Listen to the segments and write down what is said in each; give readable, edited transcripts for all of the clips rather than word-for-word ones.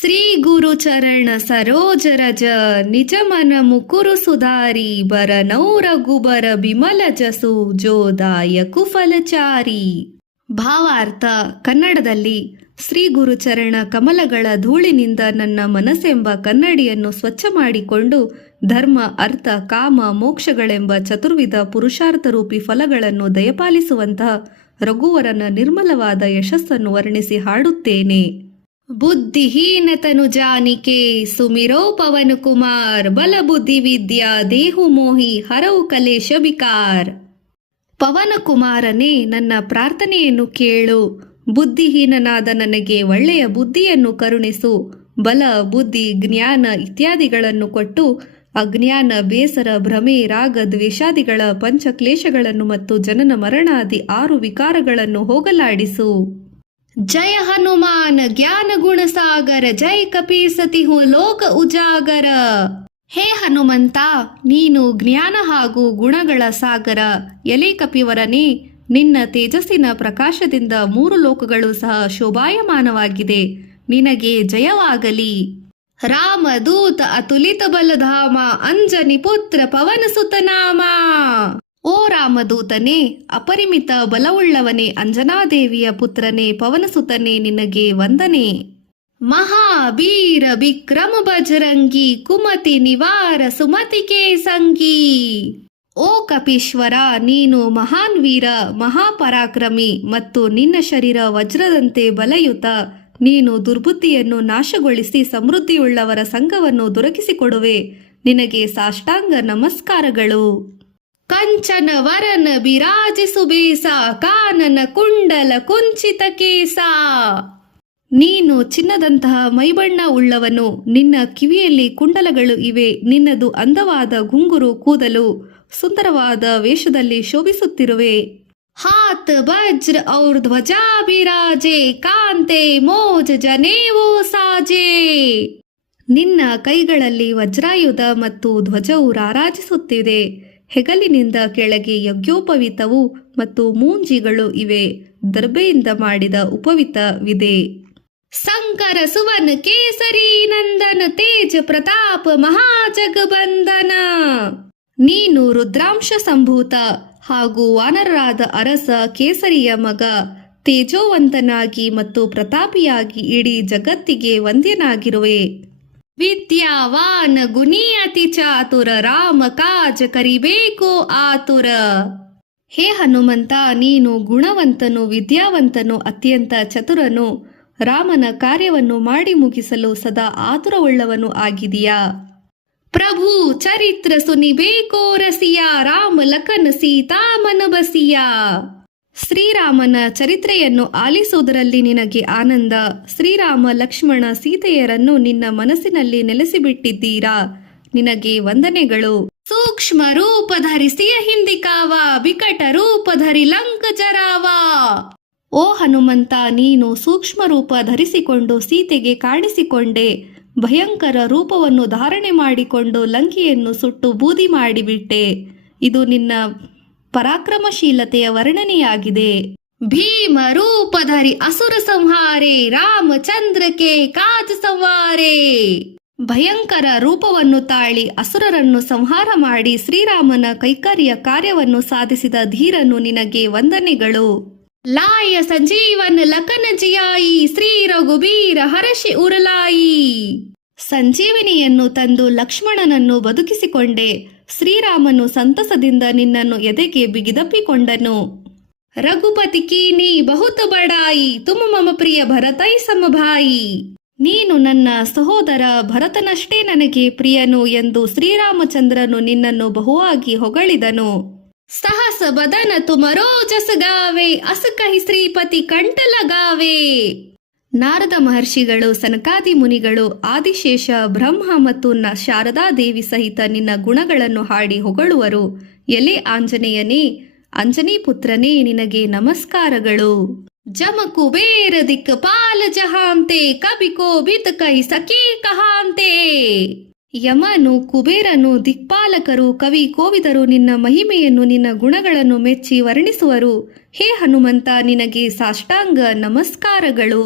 ಶ್ರೀ ಗುರು ಚರಣ ಸರೋಜ ರಜ ನಿಜ ಮನ ಮುಕುರು ಸುಧಾರಿ ಬರನೌ ರಘುಬರ ಬಿಮಲ ಜಸು ಜೋದಾಯ ಕುಫಲಚಾರಿ. ಭಾವಾರ್ಥ ಕನ್ನಡದಲ್ಲಿ ಶ್ರೀ ಗುರುಚರಣ ಕಮಲಗಳ ಧೂಳಿನಿಂದ ನನ್ನ ಮನಸ್ಸೆಂಬ ಕನ್ನಡಿಯನ್ನು ಸ್ವಚ್ಛ ಮಾಡಿಕೊಂಡು ಧರ್ಮ ಅರ್ಥ ಕಾಮ ಮೋಕ್ಷಗಳೆಂಬ ಚತುರ್ವಿಧ ಪುರುಷಾರ್ಥರೂಪಿ ಫಲಗಳನ್ನು ದಯಪಾಲಿಸುವಂತಹ ರಘುವರನ ನಿರ್ಮಲವಾದ ಯಶಸ್ಸನ್ನು ವರ್ಣಿಸಿ ಹಾಡುತ್ತೇನೆ. ಬುದ್ಧಿಹೀನತನು ಜಾನಿಕೆ ಸುಮಿರೋ ಪವನ ಕುಮಾರ್ ಬಲ ಬುದ್ಧಿ ವಿದ್ಯಾ ದೇಹು ಮೋಹಿ ಹರವು ಕಲೇಶ ಬಿಕಾರ್. ಪವನ ಕುಮಾರನೇ, ನನ್ನ ಪ್ರಾರ್ಥನೆಯನ್ನು ಕೇಳು. ಬುದ್ಧಿಹೀನನಾದ ನನಗೆ ಒಳ್ಳೆಯ ಬುದ್ಧಿಯನ್ನು ಕರುಣಿಸು. ಬಲ ಬುದ್ಧಿ ಜ್ಞಾನ ಇತ್ಯಾದಿಗಳನ್ನು ಕೊಟ್ಟು ಅಜ್ಞಾನ ಬೇಸರ ಭ್ರಮೆ ರಾಗ ದ್ವೇಷಾದಿಗಳ ಪಂಚಕ್ಲೇಶಗಳನ್ನು ಮತ್ತು ಜನನ ಮರಣಾದಿ 6 ವಿಕಾರಗಳನ್ನು ಹೋಗಲಾಡಿಸು. ಜಯ ಹನುಮಾನ ಜ್ಞಾನ ಗುಣ ಸಾಗರ ಜಯ ಕಪೀಸತಿ ಹು ಲೋಕ ಉಜಾಗರ. ಹೇ ಹನುಮಂತ, ನೀನು ಜ್ಞಾನ ಹಾಗೂ ಗುಣಗಳ ಸಾಗರ. ಎಲೆ ಕಪಿವರನೇ, ನಿನ್ನ ತೇಜಸ್ಸಿನ ಪ್ರಕಾಶದಿಂದ 3 ಲೋಕಗಳು ಸಹ ಶೋಭಾಯಮಾನವಾಗಿದೆ. ನಿನಗೆ ಜಯವಾಗಲಿ. ರಾಮದೂತ ಅತುಲಿತ ಬಲಧಾಮ ಅಂಜನಿ ಪುತ್ರ ಪವನ ಸುತನಾಮ. ಓ ರಾಮದೂತನೇ, ಅಪರಿಮಿತ ಬಲವುಳ್ಳವನೇ, ಅಂಜನಾದೇವಿಯ ಪುತ್ರನೇ, ಪವನಸುತನೇ, ನಿನಗೆ ವಂದನೆ. ಮಹಾವೀರ ವಿಕ್ರಮ ಬಜರಂಗಿ ಕುಮತಿ ನಿವಾರ ಸುಮತಿ ಕೇಸಂಗಿ. ಓ ಕಪೀಶ್ವರ, ನೀನು ಮಹಾನ್ ವೀರ ಮಹಾಪರಾಕ್ರಮಿ ಮತ್ತು ನಿನ್ನ ಶರೀರ ವಜ್ರದಂತೆ ಬಲಯುತ. ನೀನು ದುರ್ಬುದ್ಧಿಯನ್ನು ನಾಶಗೊಳಿಸಿ ಸಮೃದ್ಧಿಯುಳ್ಳವರ ಸಂಘವನ್ನು ದೊರಕಿಸಿಕೊಡುವೆ. ನಿನಗೆ ಸಾಷ್ಟಾಂಗ ನಮಸ್ಕಾರಗಳು. ಕಂಚನ ವರನ ಬಿರಾಜಿಸು ಬೇಸ ಕಾನನ ಕುಂಡಲ ಕುಂಚಿತ ಕೇಸ. ನೀನು ಚಿನ್ನದಂತಹ ಮೈಬಣ್ಣ ಉಳ್ಳವನು. ನಿನ್ನ ಕಿವಿಯಲ್ಲಿ ಕುಂಡಲಗಳು ಇವೆ. ನಿನ್ನದು ಅಂದವಾದ ಗುಂಗುರು ಕೂದಲು. ಸುಂದರವಾದ ವೇಷದಲ್ಲಿ ಶೋಭಿಸುತ್ತಿರುವೆ. ಹಾತ್ ವಜ್ರ ಔರ್ ಧ್ವಜಾ ಬಿರಾಜೆ ಕಾಂತೆ ಮೋಜ ಜನೇವೋ ಸಾಜೆ. ನಿನ್ನ ಕೈಗಳಲ್ಲಿ ವಜ್ರಾಯುಧ ಮತ್ತು ಧ್ವಜವು ರಾರಾಜಿಸುತ್ತಿದೆ. ಹೆಗಲಿನಿಂದ ಕೆಳಗೆ ಯಜ್ಞೋಪವಿತವು ಮತ್ತು ಮೂಂಜಿಗಳು ಇವೆ. ದರ್ಬೆಯಿಂದ ಮಾಡಿದ ಉಪವಿತವಿದೆ. ಸಂಕರ ಸುವನ ಕೇಸರಿ ನಂದನ ತೇಜ ಪ್ರತಾಪ ಮಹಾಜಗಬಂಧನ. ನೀನು ರುದ್ರಾಂಶ ಸಂಭೂತ ಹಾಗೂ ವಾನರರಾದ ಅರಸ ಕೇಸರಿಯ ಮಗ. ತೇಜೋವಂತನಾಗಿ ಮತ್ತು ಪ್ರತಾಪಿಯಾಗಿ ಇಡೀ ಜಗತ್ತಿಗೆ ವಂದ್ಯನಾಗಿರುವೆ. ವಿದ್ಯಾವಾನ ಗುಣಿ ಅತಿ ಚಾತುರ ರಾಮ ಕಾಜ ಕರಿಬೇಕು ಆತುರ. ಹೇ ಹನುಮಂತ, ನೀನು ಗುಣವಂತನು ವಿದ್ಯಾವಂತನು ಅತ್ಯಂತ ಚತುರನು. ರಾಮನ ಕಾರ್ಯವನ್ನು ಮಾಡಿ ಮುಗಿಸಲು ಸದಾ ಆತುರವುಳ್ಳವನು ಆಗಿದೆಯಾ. ಪ್ರಭು ಚರಿತ್ರ ಸುನಿಬೇಕೋ ರಸಿಯ ರಾಮ ಲಖನ ಸೀತಾಮನ ಬಸಿಯ. ಶ್ರೀರಾಮನ ಚರಿತ್ರೆಯನ್ನು ಆಲಿಸುವುದರಲ್ಲಿ ನಿನಗೆ ಆನಂದ. ಶ್ರೀರಾಮ ಲಕ್ಷ್ಮಣ ಸೀತೆಯರನ್ನು ನಿನ್ನ ಮನಸ್ಸಿನಲ್ಲಿ ನೆಲೆಸಿಬಿಟ್ಟಿದ್ದೀರಾ. ನಿನಗೆ ವಂದನೆಗಳು. ಸೂಕ್ಷ್ಮ ರೂಪ ಧರಿಸಿಯ ಹಿಂದಿಕಾವ ಬಿಕಟ ರೂಪ ಧರಿ ಲಂಕ ಜರಾವ. ಓ ಹನುಮಂತ, ನೀನು ಸೂಕ್ಷ್ಮ ರೂಪ ಧರಿಸಿಕೊಂಡು ಸೀತೆಗೆ ಕಾಣಿಸಿಕೊಂಡೆ. ಭಯಂಕರ ರೂಪವನ್ನು ಧಾರಣೆ ಮಾಡಿಕೊಂಡು ಲಂಕೆಯನ್ನು ಸುಟ್ಟು ಬೂದಿ ಮಾಡಿಬಿಟ್ಟೆ. ಇದು ನಿನ್ನ ಪರಾಕ್ರಮಶೀಲತೆಯ ವರ್ಣನೆಯಾಗಿದೆ. ಭೀಮ ರೂಪಧರಿ ಅಸುರ ಸಂಹಾರೆ ರಾಮಚಂದ್ರಕ್ಕೆ ಕಾಜ ಸಂವಾರೆ. ಭಯಂಕರ ರೂಪವನ್ನು ತಾಳಿ ಅಸುರರನ್ನು ಸಂಹಾರ ಮಾಡಿ ಶ್ರೀರಾಮನ ಕೈಕರ್ಯ ಕಾರ್ಯವನ್ನು ಸಾಧಿಸಿದ ಧೀರನು, ನಿನಗೆ ವಂದನೆಗಳು. ಲಾಯ ಸಂಜೀವನ ಲಖನ ಜಿಯಾಯಿ ಶ್ರೀ ರಘುಬೀರ ಹರಷಿ ಉರಲಾಯಿ. ಸಂಜೀವಿನಿಯನ್ನು ತಂದು ಲಕ್ಷ್ಮಣನನ್ನು ಬದುಕಿಸಿಕೊಂಡೆ. ಶ್ರೀರಾಮನು ಸಂತಸದಿಂದ ನಿನ್ನನ್ನು ಎದೆಗೆ ಬಿಗಿದಪ್ಪಿಕೊಂಡನು. ರಘುಪತಿ ಕೀನಿ ಬಹುತ ಬಡಾಯಿ ತುಮ ಮಮ ಪ್ರಿಯ ಭರತೈ ಸಮಭಾಯಿ. ನೀನು ನನ್ನ ಸಹೋದರ ಭರತನಷ್ಟೇ ನನಗೆ ಪ್ರಿಯನು ಎಂದು ಶ್ರೀರಾಮಚಂದ್ರನು ನಿನ್ನನ್ನು ಬಹುವಾಗಿ ಹೊಗಳಿದನು. ಸಹಸ ಬದನ ತುಮರೋ ಜಸಗಾವೆ ಅಸಕಹಿ ಶ್ರೀಪತಿ ಕಂಠಲಗಾವೆ. ನಾರದ ಮಹರ್ಷಿಗಳು, ಸನಕಾದಿ ಮುನಿಗಳು, ಆದಿಶೇಷ ಬ್ರಹ್ಮ ಮತ್ತು ಶಾರದಾದೇವಿ ಸಹಿತ ನಿನ್ನ ಗುಣಗಳನ್ನು ಹಾಡಿ ಹೊಗಳುವರು. ಎಲೆ ಆಂಜನೇಯನೇ, ಅಂಜನಿ ಪುತ್ರನೇ, ನಿನಗೆ ನಮಸ್ಕಾರಗಳು. ಜಮ ಕುಬೇರ ದಿಕ್ ಪಾಲ ಜಹಾಂತೆ ಕಬಿಕೋ ಬಿತ್ ಕೈ ಸಖಿ ಕಹಾಂತೆ. ಯಮನು ಕುಬೇರನು ದಿಕ್ಪಾಲಕರು ಕವಿ ಕೋವಿದರು ನಿನ್ನ ಮಹಿಮೆಯನ್ನು ನಿನ್ನ ಗುಣಗಳನ್ನು ಮೆಚ್ಚಿ ವರ್ಣಿಸುವರು. ಹೇ ಹನುಮಂತ, ನಿನಗೆ ಸಾಷ್ಟಾಂಗ ನಮಸ್ಕಾರಗಳು.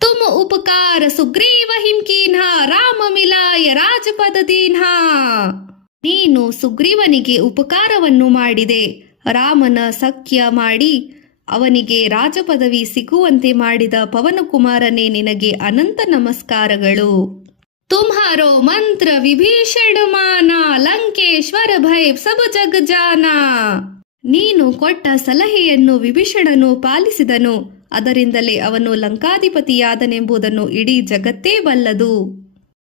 ತುಮ ಉಪಕಾರ ಸುಗ್ರೀವ ಹಿಮ್ಕೀನ್ಹ ರಾಮ ಮಿಲಾಯ ರಾಜಪದ ದೀನ್ಹ. ನೀನು ಸುಗ್ರೀವನಿಗೆ ಉಪಕಾರವನ್ನು ಮಾಡಿದೆ, ರಾಮನ ಸಖ್ಯ ಮಾಡಿ ಅವನಿಗೆ ರಾಜಪದವಿ ಸಿಗುವಂತೆ ಮಾಡಿದ ಪವನಕುಮಾರನೇ ನಿನಗೆ ಅನಂತ ನಮಸ್ಕಾರಗಳು. ತುಮ್ಹಾರೋ ಮಂತ್ರ ವಿಭೀಷಣ ಮಾನ ಲಂಕೇಶ್ವರ ಭಯ ಸಬ ಜಗ ಜಾನ. ನೀನು ಕೊಟ್ಟ ಸಲಹೆಯನ್ನು ವಿಭೀಷಣನು ಪಾಲಿಸಿದನು, ಅದರಿಂದಲೇ ಅವನು ಲಂಕಾಧಿಪತಿಯಾದನೆಂಬುದನ್ನು ಇಡೀ ಜಗತ್ತೇ ಬಲ್ಲದು.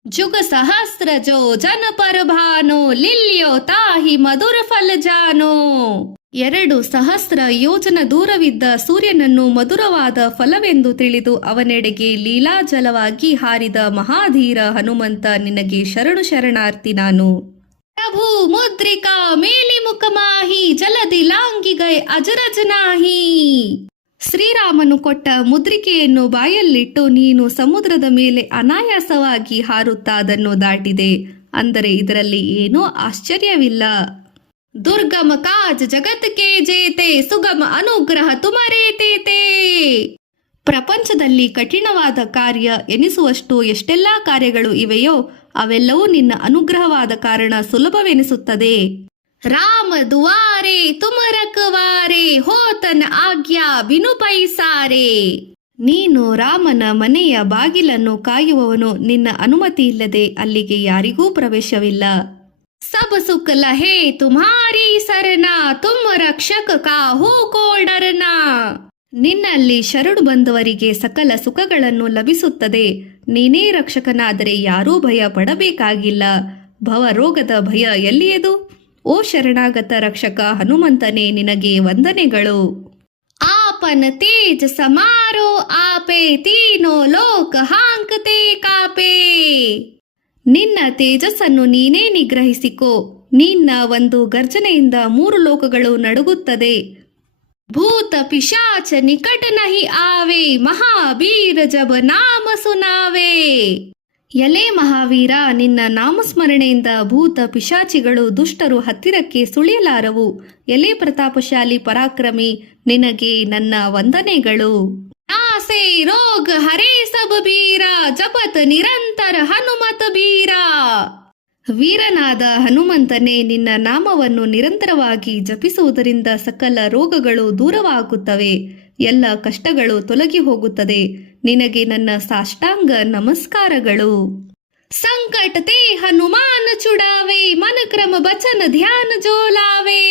ಜುಗ ಸಹಸ್ರಜೋ ಜನ ಪರಭಾನೋ ಲಿಲ್ಯೋ ತಾಹಿ ಮಧುರ ಫಲ ಜಾನೋ. 2,000 ಯೋಜನ ದೂರವಿದ್ದ ಸೂರ್ಯನನ್ನು ಮಧುರವಾದ ಫಲವೆಂದು ತಿಳಿದು ಅವನೆಡೆಗೆ ಲೀಲಾಜಲವಾಗಿ ಹಾರಿದ ಮಹಾಧೀರ ಹನುಮಂತ, ನಿನಗೆ ಶರಣು ಶರಣಾರ್ಥಿ ನಾನು. ಪ್ರಭು ಮುದ್ರಿಕಾ ಮೇಲಿ ಮುಖಮಾಹಿ ಜಲದಿ ಲಾಂಗಿ ಗೈ ಅಜರಜನಾಹಿ. ಶ್ರೀರಾಮನು ಕೊಟ್ಟ ಮುದ್ರಿಕೆಯನ್ನು ಬಾಯಲ್ಲಿಟ್ಟು ನೀನು ಸಮುದ್ರದ ಮೇಲೆ ಅನಾಯಾಸವಾಗಿ ಹಾರುತ್ತಾ ಅದನ್ನು ದಾಟಿದೆ. ಅಂದರೆ ಇದರಲ್ಲಿ ಏನೂ ಆಶ್ಚರ್ಯವಿಲ್ಲ. ದುರ್ಗಮ ಕಾಜ ಜಗತ್ ಕೆ ಜೇತೆ ಸುಗಮ ಅನುಗ್ರಹ ತುಮರೇ ತೇತೆ. ಪ್ರಪಂಚದಲ್ಲಿ ಕಠಿಣವಾದ ಕಾರ್ಯ ಎನಿಸುವಷ್ಟು ಎಷ್ಟೆಲ್ಲಾ ಕಾರ್ಯಗಳು ಇವೆಯೋ ಅವೆಲ್ಲವೂ ನಿನ್ನ ಅನುಗ್ರಹವಾದ ಕಾರಣ ಸುಲಭವೆನಿಸುತ್ತದೆ. ರಾಮ ದುವಾರೆ ತುಮ ರಖವಾರೆ ಹೋತನ ಆಜ್ಞಾ ಬಿನು ಪೈಸಾರೆ. ನೀನು ರಾಮನ ಮನೆಯ ಬಾಗಿಲನ್ನು ಕಾಯುವವನು, ನಿನ್ನ ಅನುಮತಿ ಇಲ್ಲದೆ ಅಲ್ಲಿಗೆ ಯಾರಿಗೂ ಪ್ರವೇಶವಿಲ್ಲ. ಸಬ ಸುಖ ಲಹೇ ತುಮ್ಹಾರಿ ಸರನಾ ತುಮ್ ರಕ್ಷಕ ಕಾಹೂ ಕೋ ಡರನಾ. ನಿನ್ನಲ್ಲಿ ಶರಣು ಬಂದವರಿಗೆ ಸಕಲ ಸುಖಗಳನ್ನು ಲಭಿಸುತ್ತದೆ. ನೀನೇ ರಕ್ಷಕನಾದರೆ ಯಾರೂ ಭಯ ಪಡಬೇಕಾಗಿಲ್ಲ. ಭವರೋಗದ ಭಯ ಎಲ್ಲಿಯದು? ಓ ಶರಣಾಗತ ರಕ್ಷಕ ಹನುಮಂತನೇ, ನಿನಗೆ ವಂದನೆಗಳು. ಆಪನ ತೇಜ ಸಮಾರೋ ಆಪೆ ತೀನೋ ಲೋಕ ಹಾಂಕತೆ ಕಾಪೆ. ನಿನ್ನ ತೇಜಸ್ಸನ್ನು ನೀನೇ ನಿಗ್ರಹಿಸಿಕೋ. ನಿನ್ನ ಒಂದು ಗರ್ಜನೆಯಿಂದ 3 ಲೋಕಗಳು ನಡುಗುತ್ತದೆ. ಭೂತ ಪಿಶಾಚ ನಿಕಟ ನಹಿ ಆವೆ ಮಹಾವೀರ ಜಬ ನಾಮ ಸುನಾವೆ. ಎಲೆ ಮಹಾವೀರ, ನಿನ್ನ ನಾಮಸ್ಮರಣೆಯಿಂದ ಭೂತ ಪಿಶಾಚಿಗಳು ದುಷ್ಟರು ಹತ್ತಿರಕ್ಕೆ ಸುಳಿಯಲಾರವು. ಎಲೆ ಪ್ರತಾಪಶಾಲಿ ಪರಾಕ್ರಮಿ, ನಿನಗೆ ನನ್ನ ವಂದನೆಗಳು. ಆಸೆ ರೋಗ ಹರೇ ಸಬ ಬೀರ ಜಪತ್ ನಿರಂತರ ಹನುಮತ ಬೀರ. ವೀರನಾದ ಹನುಮಂತನೇ, ನಿನ್ನ ನಾಮವನ್ನು ನಿರಂತರವಾಗಿ ಜಪಿಸುವುದರಿಂದ ಸಕಲ ರೋಗಗಳು ದೂರವಾಗುತ್ತವೆ, ಎಲ್ಲ ಕಷ್ಟಗಳು ತೊಲಗಿ ಹೋಗುತ್ತದೆ. ನಿನಗೆ ನನ್ನ ಸಾಷ್ಟಾಂಗ ನಮಸ್ಕಾರಗಳು. ಸಂಕಟ ತೇ ಹನುಮಾನ ಚುಡಾವೆ ಮನ ಕ್ರಮ ಬಚನ ಧ್ಯಾನ ಜೋಲಾವೆ.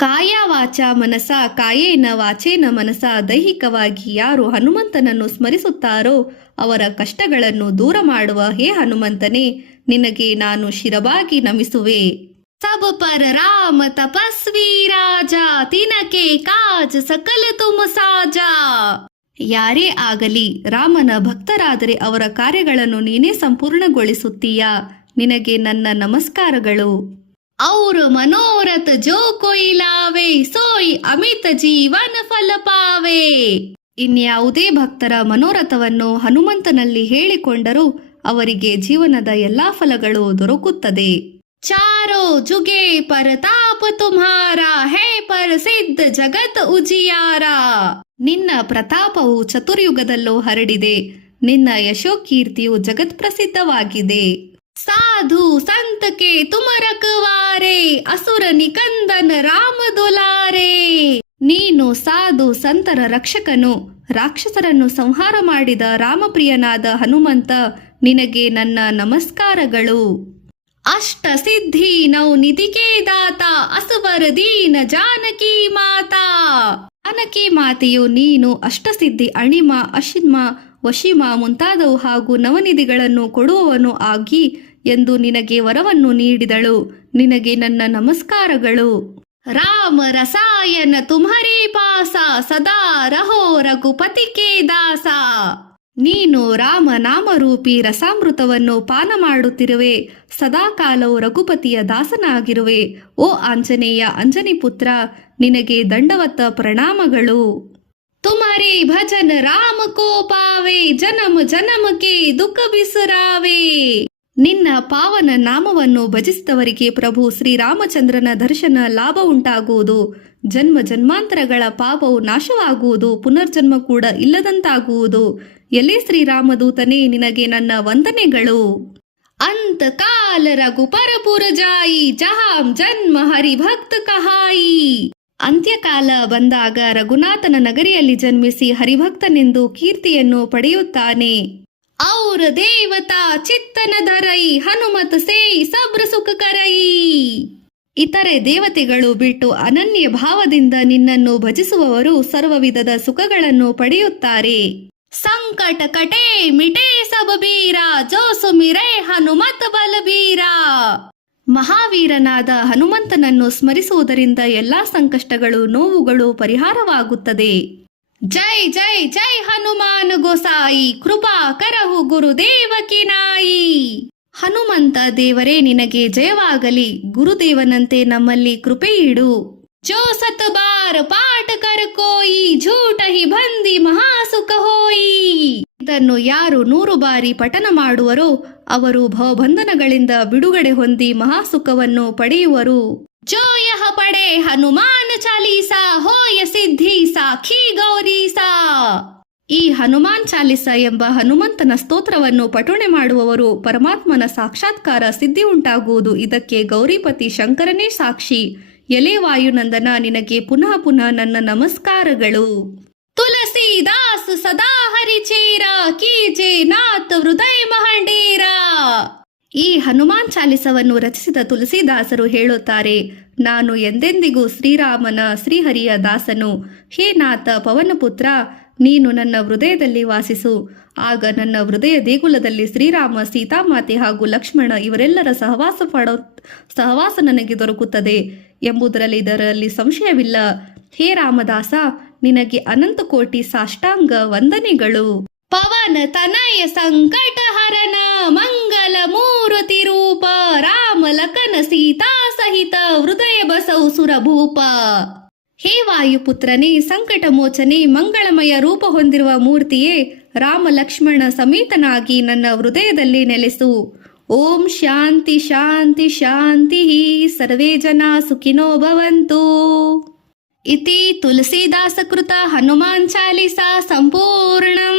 ಕಾಯ ವಾಚ ಮನಸ ಕಾಯೇನ ವಾಚೇನ ಮನಸ. ದೈಹಿಕವಾಗಿ ಯಾರು ಹನುಮಂತನನ್ನು ಸ್ಮರಿಸುತ್ತಾರೋ ಅವರ ಕಷ್ಟಗಳನ್ನು ದೂರ ಮಾಡುವ ಹೇ ಹನುಮಂತನೇ, ನಿನಗೆ ನಾನು ಶಿರವಾಗಿ ನಮಿಸುವೆ. ಸಬ ಪರ ರಾಮ ತಪಸ್ವಿ ರಾಜ ತಿನಕೆ ಕಾಜ ಸಕಲ ತುಮ ಸಾಜ. ಯಾರೇ ಆಗಲಿ ರಾಮನ ಭಕ್ತರಾದರೆ ಅವರ ಕಾರ್ಯಗಳನ್ನು ನೀನೇ ಸಂಪೂರ್ಣಗೊಳಿಸುತ್ತೀಯಾ. ನಿನಗೆ ನನ್ನ ನಮಸ್ಕಾರಗಳು. ಔರ ಮನೋರಥ ಜೋ ಕೊಯ್ಲಾವೆ ಸೋಯಿ ಅಮಿತ ಜೀವನ ಫಲ ಪಾವೆ. ಇನ್ಯಾವುದೇ ಭಕ್ತರ ಮನೋರಥವನ್ನು ಹನುಮಂತನಲ್ಲಿ ಹೇಳಿಕೊಂಡರೂ ಅವರಿಗೆ ಜೀವನದ ಎಲ್ಲಾ ಫಲಗಳು ದೊರಕುತ್ತದೆ. ಚಾರೋ ಜುಗೆ ಪರತಾಪ ತುಮ್ಹಾರ ಹೇ ಪ್ರಸಿದ್ಧ ಜಗತ್ ಉಜಿಯಾರ. ನಿನ್ನ ಪ್ರತಾಪವು ಚತುರ್ಯುಗದಲ್ಲೂ ಹರಡಿದೆ, ನಿನ್ನ ಯಶೋಕೀರ್ತಿಯು ಜಗತ್ ಪ್ರಸಿದ್ಧವಾಗಿದೆ. ಸಾಧು ಸಂತಕೆ ತುಮ ರಖವಾರೆ ಅಸುರ ನಿಕಂದನ ರಾಮ ದುಲಾರೆ. ನೀನು ಸಾಧು ಸಂತರ ರಕ್ಷಕನು, ರಾಕ್ಷಸರನ್ನು ಸಂಹಾರ ಮಾಡಿದ ರಾಮಪ್ರಿಯನಾದ ಹನುಮಂತ, ನಿನಗೆ ನನ್ನ ನಮಸ್ಕಾರಗಳು. ಅಷ್ಟ ಸಿದ್ಧಿ ನೌ ನಿಧಿಕೆ ದಾತ ಅಸುವರ ದೀನ ಜಾನಕಿ ಮಾತಾ. ಜಾನಕಿ ಮಾತೆಯು ನೀನು ಅಷ್ಟಸಿದ್ಧಿ ಅಣಿಮ ಅಶಿಮ ವಶಿಮ ಮುಂತಾದವು ಹಾಗೂ ನವನಿಧಿಗಳನ್ನು ಕೊಡುವವನು ಆಗಿ ಎಂದು ನಿನಗೆ ವರವನ್ನು ನೀಡಿದಳು. ನಿನಗೆ ನನ್ನ ನಮಸ್ಕಾರಗಳು. ರಾಮ ರಸಾಯನ ತುಮ್ಹರಿ ಪಾಸ ಸದಾ ರಹೋ ರಘುಪತಿ ಕೆ ದಾಸ. ನೀನು ರಾಮ ನಾಮರೂಪಿ ರಸಾಮೃತವನ್ನು ಪಾನ ಮಾಡುತ್ತಿರುವೆ, ಸದಾಕಾಲವು ರಘುಪತಿಯ ದಾಸನಾಗಿರುವೆ. ಓ ಆಂಜನೇಯ, ಅಂಜನಿ ಪುತ್ರ, ನಿನಗೆ ದಂಡವತ್ತ ಪ್ರಣಾಮಗಳು. ತುಮರಿ ಭಜನ ರಾಮ ಕೋ ಪಾವೆ ಜನ್ಮ ಜನ್ಮಕ್ಕೆ ದುಃಖ ಬಿಸರಾವೆ. ನಿನ್ನ ಪಾವನ ನಾಮವನ್ನು ಭಜಿಸಿದವರಿಗೆ ಪ್ರಭು ಶ್ರೀರಾಮಚಂದ್ರನ ದರ್ಶನ ಲಾಭ ಉಂಟಾಗುವುದು. ಜನ್ಮ ಜನ್ಮಾಂತರಗಳ ಪಾಪವು ನಾಶವಾಗುವುದು, ಪುನರ್ಜನ್ಮ ಕೂಡ ಇಲ್ಲದಂತಾಗುವುದು. ಎಲೆ ಶ್ರೀರಾಮದೂತನೇ ನಿನಗೆ ನನ್ನ ವಂದನೆಗಳು. ಅಂತಕಾಲ ರಘುಪರಪುರ ಜಾಯಿ ಜಹಾಂ ಜನ್ಮ ಹರಿಭಕ್ತ ಕಹಾಯಿ. ಅಂತ್ಯಕಾಲ ಬಂದಾಗ ರಘುನಾಥನ ನಗರಿಯಲ್ಲಿ ಜನ್ಮಿಸಿ ಹರಿಭಕ್ತನೆಂದು ಕೀರ್ತಿಯನ್ನು ಪಡೆಯುತ್ತಾನೆ. ಔರ ದೇವತಾ ಚಿತ್ತನ ಧರೈ ಹನುಮತ ಸೇಯಿ ಸಬ್ರ ಸುಖ ಕರೈ. ಇತರೆ ದೇವತೆಗಳು ಬಿಟ್ಟು ಅನನ್ಯ ಭಾವದಿಂದ ನಿನ್ನನ್ನು ಭಜಿಸುವವರು ಸರ್ವ ವಿಧದ ಸುಖಗಳನ್ನು ಪಡೆಯುತ್ತಾರೆ. ಸಂಕಟ ಕಟೇ ಮಿಟೇ ಸಬ ಬೀರ ಜೋ ಸುಮಿರೇ ಹನುಮತ ಬಲಬೀರ. ಮಹಾವೀರನಾದ ಹನುಮಂತನನ್ನು ಸ್ಮರಿಸುವುದರಿಂದ ಎಲ್ಲಾ ಸಂಕಷ್ಟಗಳು ನೋವುಗಳು ಪರಿಹಾರವಾಗುತ್ತದೆ. ಜೈ ಜೈ ಜೈ ಹನುಮಾನ ಗೋಸಾಯಿ ಕೃಪಾ ಕರಹು ಗುರುದೇವ ಕಿ ನಾಯಿ. ಹನುಮಂತ ದೇವರೇ ನಿನಗೆ ಜಯವಾಗಲಿ, ಗುರುದೇವನಂತೆ ನಮ್ಮಲ್ಲಿ ಕೃಪೆ ಇಡು. ಜೋ ಸತ್ ಬಾರ ಪಾಠ ಕರ ಕೋಯಿ ಝೂಠ ಹಿ ಬಂದಿ ಮಹಾಸುಖ ಹೋಯಿ. ಇದನ್ನು ಯಾರು 100 ಬಾರಿ ಪಠನ ಮಾಡುವರೋ ಅವರು ಭವಬಂಧನಗಳಿಂದ ಬಿಡುಗಡೆ ಹೊಂದಿ ಮಹಾಸುಖವನ್ನು ಪಡೆಯುವರು. ಜೋ ಯಹ ಪಡೆ ಹನುಮಾನ ಚಾಲೀಸಾ ಹೋಯ ಸಿದ್ಧಿ ಸಾಖಿ ಗೌರೀಸಾ. ಈ ಹನುಮಾನ್ ಚಾಲಿಸ ಎಂಬ ಹನುಮಂತನ ಸ್ತೋತ್ರವನ್ನು ಪಠಣೆ ಮಾಡುವವರು ಪರಮಾತ್ಮನ ಸಾಕ್ಷಾತ್ಕಾರ ಸಿದ್ಧಿ ಉಂಟಾಗುವುದು. ಇದಕ್ಕೆ ಗೌರಿಪತಿ ಶಂಕರನೇ ಸಾಕ್ಷಿ. ಎಲೆ ವಾಯುನಂದನ ನಿನಗೆ ಪುನಃ ಪುನಃ ನನ್ನ ನಮಸ್ಕಾರಗಳು. ತುಳಸಿದಾಸ್ ಸದಾ ಹರಿಚೇರ ಕೀಜೆ ನಾಥ ಹೃದಯ ಮಹಂಡೇರ. ಈ ಹನುಮಾನ್ ಚಾಲಿಸವನ್ನು ರಚಿಸಿದ ತುಳಸಿದಾಸರು ಹೇಳುತ್ತಾರೆ, ನಾನು ಎಂದೆಂದಿಗೂ ಶ್ರೀರಾಮನ ಶ್ರೀಹರಿಯ ದಾಸನು. ಹೇ ನಾಥ ಪವನಪುತ್ರ, ನೀನು ನನ್ನ ಹೃದಯದಲ್ಲಿ ವಾಸಿಸು. ಆಗ ನನ್ನ ಹೃದಯ ದೇಗುಲದಲ್ಲಿ ಶ್ರೀರಾಮ, ಸೀತಾಮಾತೆ ಹಾಗೂ ಲಕ್ಷ್ಮಣ ಇವರೆಲ್ಲರ ಸಹವಾಸ ನನಗೆ ದೊರಕುತ್ತದೆ ಎಂಬುದರಲ್ಲಿ ಇದರಲ್ಲಿ ಸಂಶಯವಿಲ್ಲ. ಹೇ ರಾಮದಾಸ, ನಿನಗೆ ಅನಂತ ಕೋಟಿ ಸಾಷ್ಟಾಂಗ ವಂದನೆಗಳು. ಪವನ ತನಯ ಸಂಕಟ ಹರನ ಮಂಗಲ ಮೂರ್ತಿ ರೂಪ ರಾಮ ಲಖನ ಸೀತಾ ಸಹಿತ ಹೃದಯ ಬಸೌ ಸುರಭೂಪ. ಹೇ ವಾಯುಪುತ್ರನೇ, ಸಂಕಟ ಮೋಚನೆ ಮಂಗಳಮಯ ರೂಪ ಹೊಂದಿರುವ ಮೂರ್ತಿಯೇ, ರಾಮ ಲಕ್ಷ್ಮಣ ಸಮೇತನಾಗಿ ನನ್ನ ಹೃದಯದಲ್ಲಿ ನೆಲೆಸು. ಓಂ ಶಾಂತಿ ಶಾಂತಿ ಶಾಂತಿ. ಸರ್ವೇ ಜನ ಸುಖಿನೋ ಭವಂತು. ಇತಿ ತುಳಸಿದಾಸಕೃತ ಹನುಮಾನ್ ಚಾಲಿಸಾ ಸಂಪೂರ್ಣಂ.